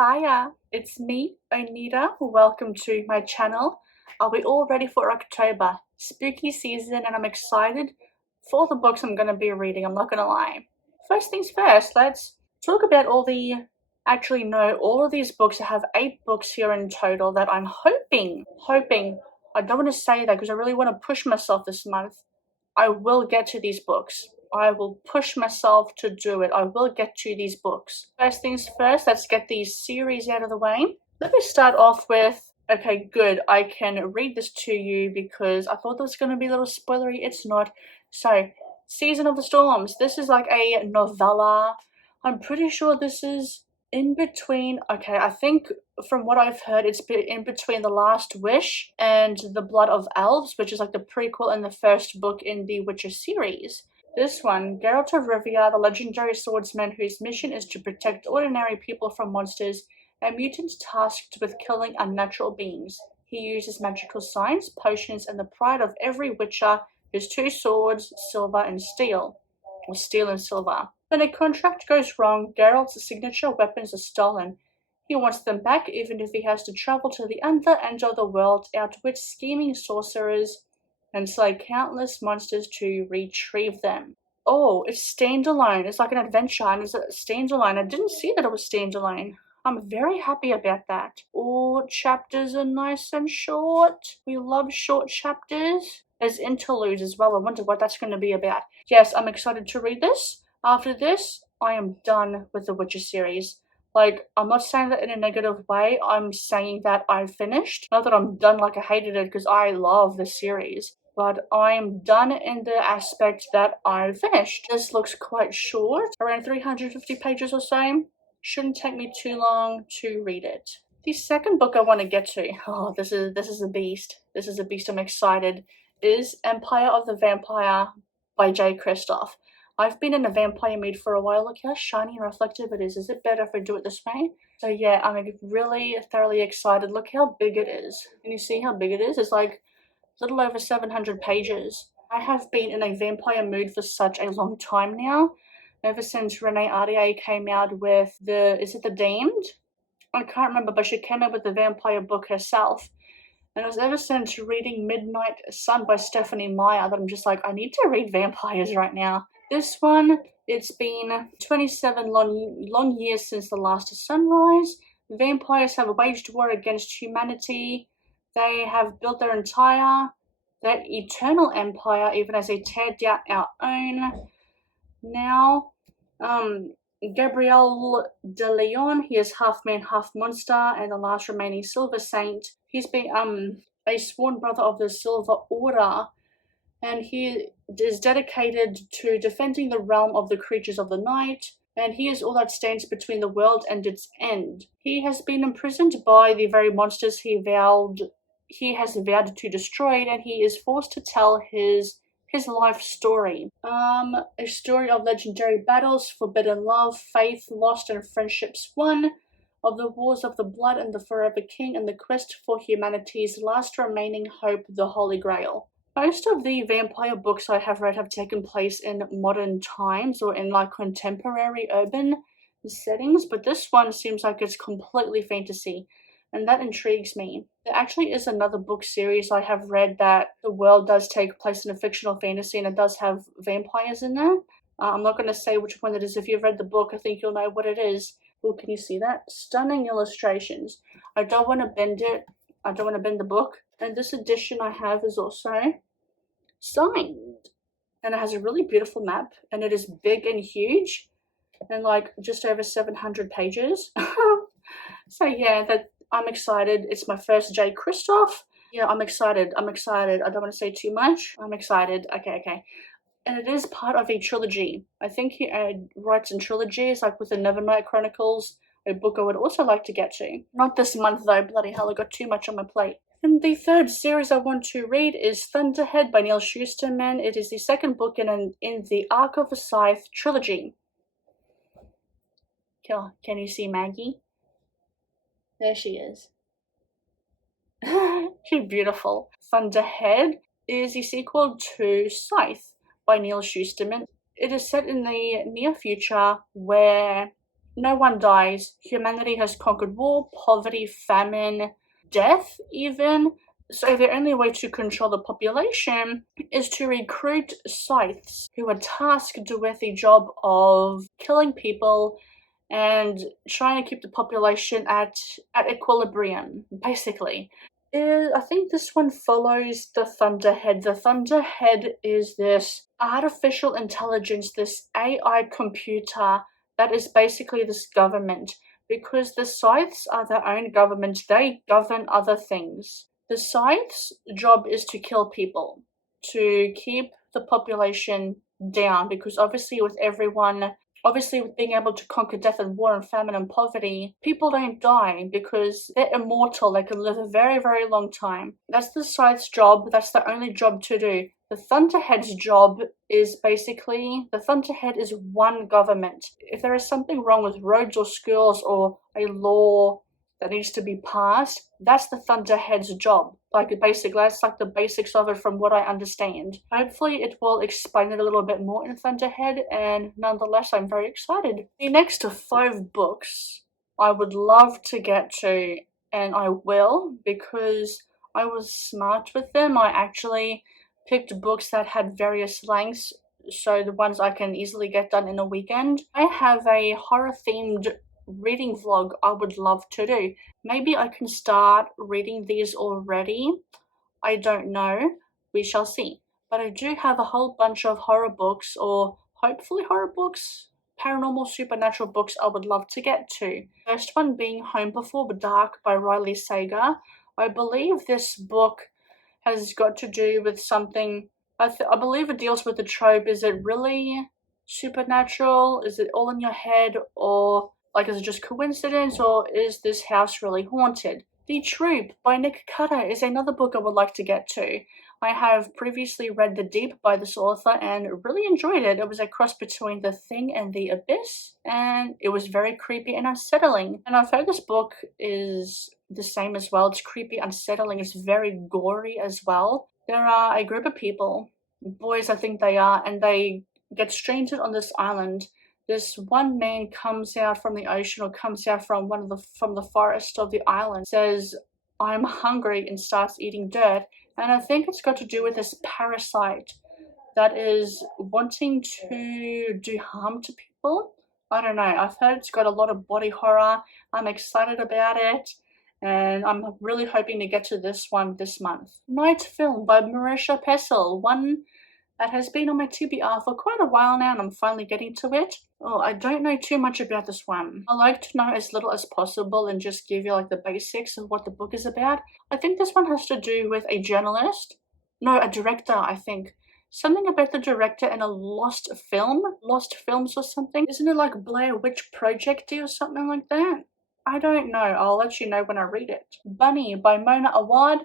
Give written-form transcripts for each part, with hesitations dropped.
Hiya, it's me, Anita. Welcome to my channel. Are we all ready for October? Spooky season, and I'm excited for the books I'm going to be reading, I'm not going to lie. First things first, let's talk about actually no, all of these books. I have 8 books here in total that I'm hoping, I don't want to say that because I really want to push myself this month. I will get to these books. I will push myself to do it. I will get to these books. First things first, let's get these series out of the way. Let me start off with, okay, good. I can read this to you because I thought there was going to be a little spoilery. It's not. So, Season of the Storms. This is like a novella. I'm pretty sure this is in between. Okay, I think from what I've heard, it's in between The Last Wish and The Blood of Elves, which is like the prequel and the first book in the Witcher series. This one, Geralt of Rivia, the legendary swordsman whose mission is to protect ordinary people from monsters and mutants tasked with killing unnatural beings. He uses magical science, potions, and the pride of every witcher, his 2 swords, silver and steel. Or steel and silver. When a contract goes wrong, Geralt's signature weapons are stolen. He wants them back even if he has to travel to the other end of the world, outwit scheming sorcerers, and slay countless monsters to retrieve them. Oh, it's standalone. It's like an adventure, and it's a standalone. I didn't see that it was standalone. I'm very happy about that. All chapters are nice and short. We love short chapters. There's interludes as well. I wonder what that's going to be about. Yes, I'm excited to read this. After this, I am done with the Witcher series. Like, I'm not saying that in a negative way. I'm saying that I finished. Not that I'm done like I hated it, because I love the series. But I'm done in the aspect that I finished. This looks quite short, around 350 pages or so. Shouldn't take me too long to read it. The second book I want to get to, oh, this is a beast. This is a beast. I'm excited. Is Empire of the Vampire by J. Kristoff. I've been in a vampire mood for a while. Look how shiny and reflective it is. Is it better if I do it this way? So yeah, I'm really thoroughly excited. Look how big it is. Can you see how big it is? It's like a little over 700 pages. I have been in a vampire mood for such a long time now. Ever since Renee Ardier came out with is it The Damned? I can't remember, but she came out with the vampire book herself. And it was ever since reading Midnight Sun by Stephanie Meyer that I'm just like, I need to read vampires right now. This one, it's been 27 long years since the last sunrise. Vampires have waged war against humanity. They have built their eternal empire, even as they tear down our own. Now, Gabriel de Leon, he is half man, half monster, and the last remaining Silver Saint. He's been a sworn brother of the Silver Order, and he is dedicated to defending the realm of the creatures of the night, and he is all that stands between the world and its end. He has been imprisoned by the very monsters he has vowed to destroy, and he is forced to tell his life story. A story of legendary battles, forbidden love, faith lost, and friendships won, of the wars of the blood and the forever king, and the quest for humanity's last remaining hope, the Holy Grail. Most of the vampire books I have read have taken place in modern times or in like contemporary urban settings, but this one seems like it's completely fantasy, and that intrigues me. There actually is another book series I have read that the world does take place in a fictional fantasy and it does have vampires in there. I'm not going to say which one it is. If you've read the book, I think you'll know what it is. Oh, can you see that? Stunning illustrations. I don't want to bend it. I don't want to bend the book. And this edition I have is also signed. And it has a really beautiful map. And it is big and huge. And like just over 700 pages. So yeah, I'm excited. It's my first J. Kristoff. Yeah, I'm excited. I don't want to say too much. I'm excited. Okay. And it is part of a trilogy. I think he writes in trilogies, like with the Nevernight Chronicles, a book I would also like to get to. Not this month though, bloody hell, I got too much on my plate. And the third series I want to read is Thunderhead by Neil Shusterman. It is the second book in the Ark of the Scythe trilogy. Can you see Maggie? There she is. She's beautiful. Thunderhead is the sequel to Scythe by Neil Shusterman. It is set in the near future where No one dies. Humanity has conquered war, poverty, famine, death even. So the only way to control the population is to recruit scythes who are tasked with the job of killing people and trying to keep the population at equilibrium, basically. I think this one follows the Thunderhead. The Thunderhead is this artificial intelligence, this AI computer that is basically this government. Because the Scythes are their own government, they govern other things. The Scythe's job is to kill people, to keep the population down, because obviously with being able to conquer death and war and famine and poverty, people don't die because they're immortal. They can live a very, very long time. That's the Scythe's job. That's their only job to do. The Thunderhead's job is basically, the Thunderhead is one government. If there is something wrong with roads or schools or a law that needs to be passed, that's the Thunderhead's job. That's like the basics of it from what I understand. Hopefully it will explain it a little bit more in Thunderhead, and nonetheless I'm very excited. The next 5 books I would love to get to, and I will, because I was smart with them. I actually picked books that had various lengths, so the ones I can easily get done in a weekend. I have a horror themed reading vlog I would love to do. Maybe I can start reading these already. I don't know. We shall see. But I do have a whole bunch of horror books, or hopefully horror books, paranormal supernatural books I would love to get to. First one being Home Before Dark by Riley Sager. I believe this book has got to do with something. I believe it deals with the trope. Is it really supernatural? Is it all in your head? Or like, is it just coincidence? Or is this house really haunted? The Troop by Nick Cutter is another book I would like to get to. I have previously read The Deep by this author and really enjoyed it. It was a cross between The Thing and The Abyss, and it was very creepy and unsettling. And I've heard this book is the same as well. It's creepy, unsettling, it's very gory as well. There are a group of people, boys I think they are, and they get stranded on this island. This one man comes out from the ocean, or comes out from from the forest of the island, says, "I'm hungry," and starts eating dirt. And I think it's got to do with this parasite that is wanting to do harm to people. I don't know. I've heard it's got a lot of body horror. I'm excited about it, and I'm really hoping to get to this one this month. Night Film by Marisha Pessel, one that has been on my TBR for quite a while now, and I'm finally getting to it. Oh, I don't know too much about this one. I like to know as little as possible and just give you like the basics of what the book is about. I think this one has to do with a journalist. No, a director, I think. Something about the director and a lost films or something. Isn't it like Blair Witch Project or something like that? I don't know. I'll let you know when I read it. Bunny by Mona Awad.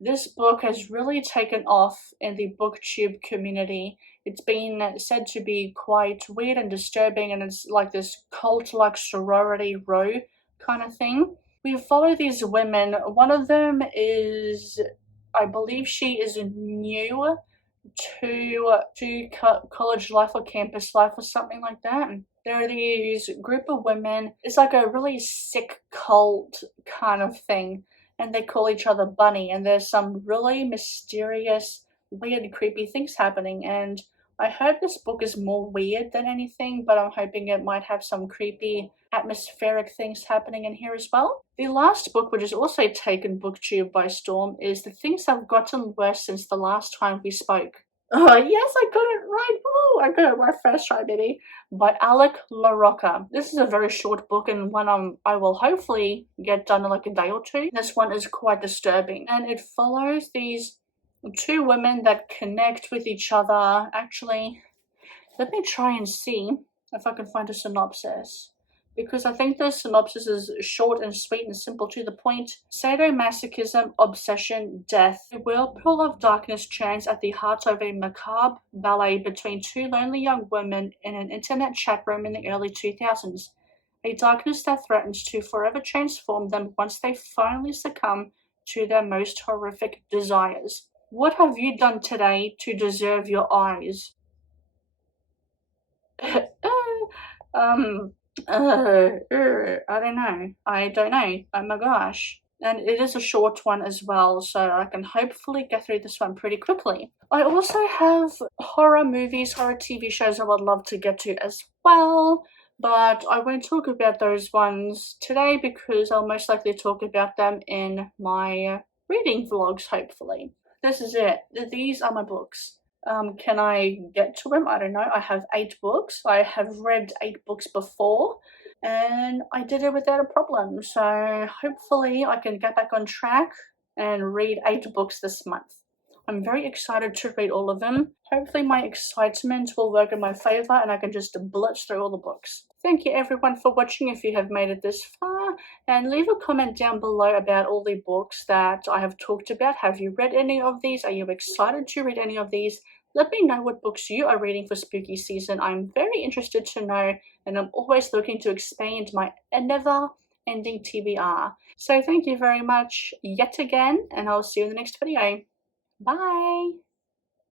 This book has really taken off in the booktube community. It's been said to be quite weird and disturbing, and it's like this cult-like sorority row kind of thing. We follow these women. One of them is, I believe she is new to college life or campus life or something like that. There are these group of women. It's like a really sick cult kind of thing, and they call each other Bunny, and there's some really mysterious, weird, creepy things happening. And I heard this book is more weird than anything, but I'm hoping it might have some creepy, atmospheric things happening in here as well. The last book, which is also taken BookTube by storm, is The Things Have Gotten Worse Since the Last Time We Spoke. Oh, yes, I got it right. Woo, I got it my first try, baby. By Alec LaRocca. This is a very short book, and one I will hopefully get done in like a day or two. This one is quite disturbing, and it follows these 2 women that connect with each other. Actually, let me try and see if I can find a synopsis, because I think the synopsis is short and sweet and simple to the point. Sadomasochism, obsession, death. A whirlpool of darkness churns at the heart of a macabre ballet between 2 lonely young women in an internet chat room in the early 2000s. A darkness that threatens to forever transform them once they finally succumb to their most horrific desires. What have you done today to deserve your eyes? I don't know. I don't know. Oh my gosh. And it is a short one as well, so I can hopefully get through this one pretty quickly. I also have horror movies, horror TV shows I would love to get to as well, but I won't talk about those ones today because I'll most likely talk about them in my reading vlogs, hopefully. This is it. These are my books. Can I get to them? I don't know. I have 8 books. I have read 8 books before and I did it without a problem. So hopefully I can get back on track and read 8 books this month. I'm very excited to read all of them. Hopefully my excitement will work in my favor and I can just blitz through all the books. Thank you everyone for watching if you have made it this far, and leave a comment down below about all the books that I have talked about. Have you read any of these? Are you excited to read any of these? Let me know what books you are reading for spooky season. I'm very interested to know, and I'm always looking to expand my never-ending TBR. So thank you very much yet again, and I'll see you in the next video. Bye!